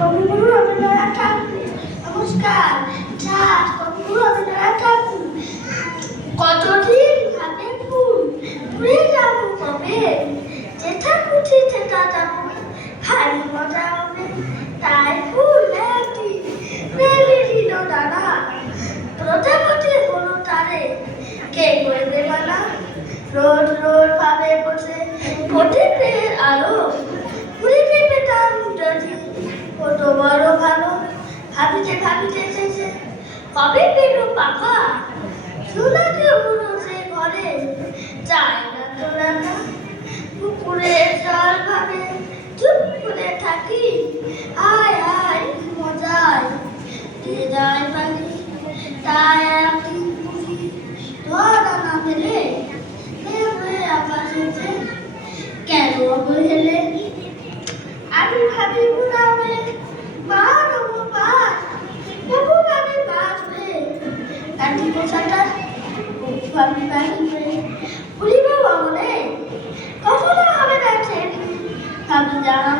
কবিগুরু রবীন্দ্রনাথ ঠাকুর। নমস্কার। চাঁদ, কবিগুরু রবীন্দ্রনাথ ঠাকুর। ফুল পুড়ে যাব কবে? যেটা খুঁজি সেটা যাব ভারী হবে। তাই ফুল একদিন মেলে দিল দাদা প্রজাপতি হলো তারে। কে করবে মানা? রোজ রোজ ভাবে বসে প্রদীপের আলো। ভাবিতে ভাবিতে শেষে কবে পেল পাখা? সুনাকে উড়ো সে ঘরে? যায় না তো রাখা পুকুরে জল ভাবে, চুপ করে থাকি। আয় আয়, মজায়। দিয়ে যায় পাখি তাই একদিন পুষি ধরা না পেলে ভেবে আকাশেতে কেন বলেলে ভাবি হবে না ভাবি জানা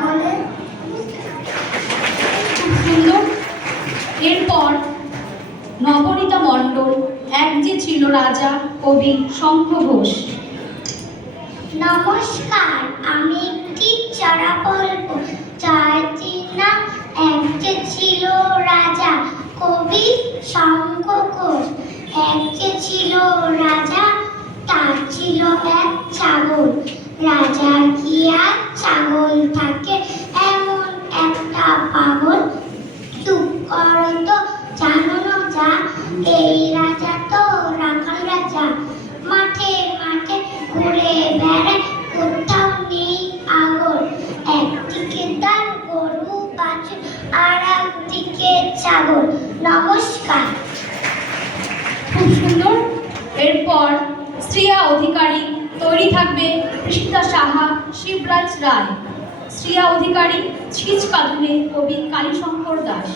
খুব সুন্দর। এরপর নবনীতা মণ্ডল এক যে ছিল রাজা কবি শঙ্খ ঘোষ। নমস্কার আমি একটি চারা বলব। যার চিহ্না এক যে ছিল রাজা কবি শঙ্খ এক ছিল রাজা, তার ছিল এক ছাগল। রাজার কি আর ছাগল থাকে? এমন একটা পাগল করো তো জানো না যা। এই রাজা তো রাখাল রাজা। মাঠে মাঠে ঘুরে বেড়ায়, কোথাও নেই আগল। একদিকে তার গরু, বাছুর, আর একদিকে ছাগল। নমস্কার। খুব সুন্দর। এরপর শ্রিয়া অধিকারী তৈরি থাকবে কৃষিতা সাহা, শিবরাজ রায়। শ্রিয়া অধিকারী ছিচ কাঁদুনে কবি কালীশঙ্কর দাস।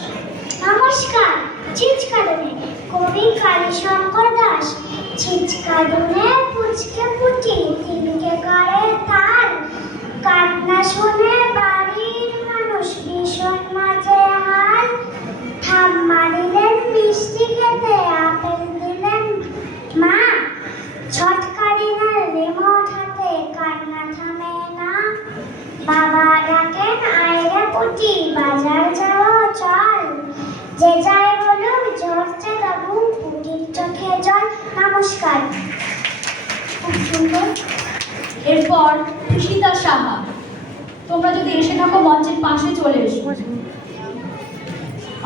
নমস্কার চিচকাদনে কবি কালীশঙ্কর দাস। চিচকাদনে পুচকে পুটি তিনকে করে নমস্কার। খুব সুন্দর। এরপর তুষিতা সাহা। তোমরা যদি এসে থাকো মঞ্চের পাশে চলে এসো।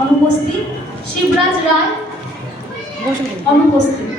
অনুপস্থিত শিবরাজ রায়। অনুপস্থিত।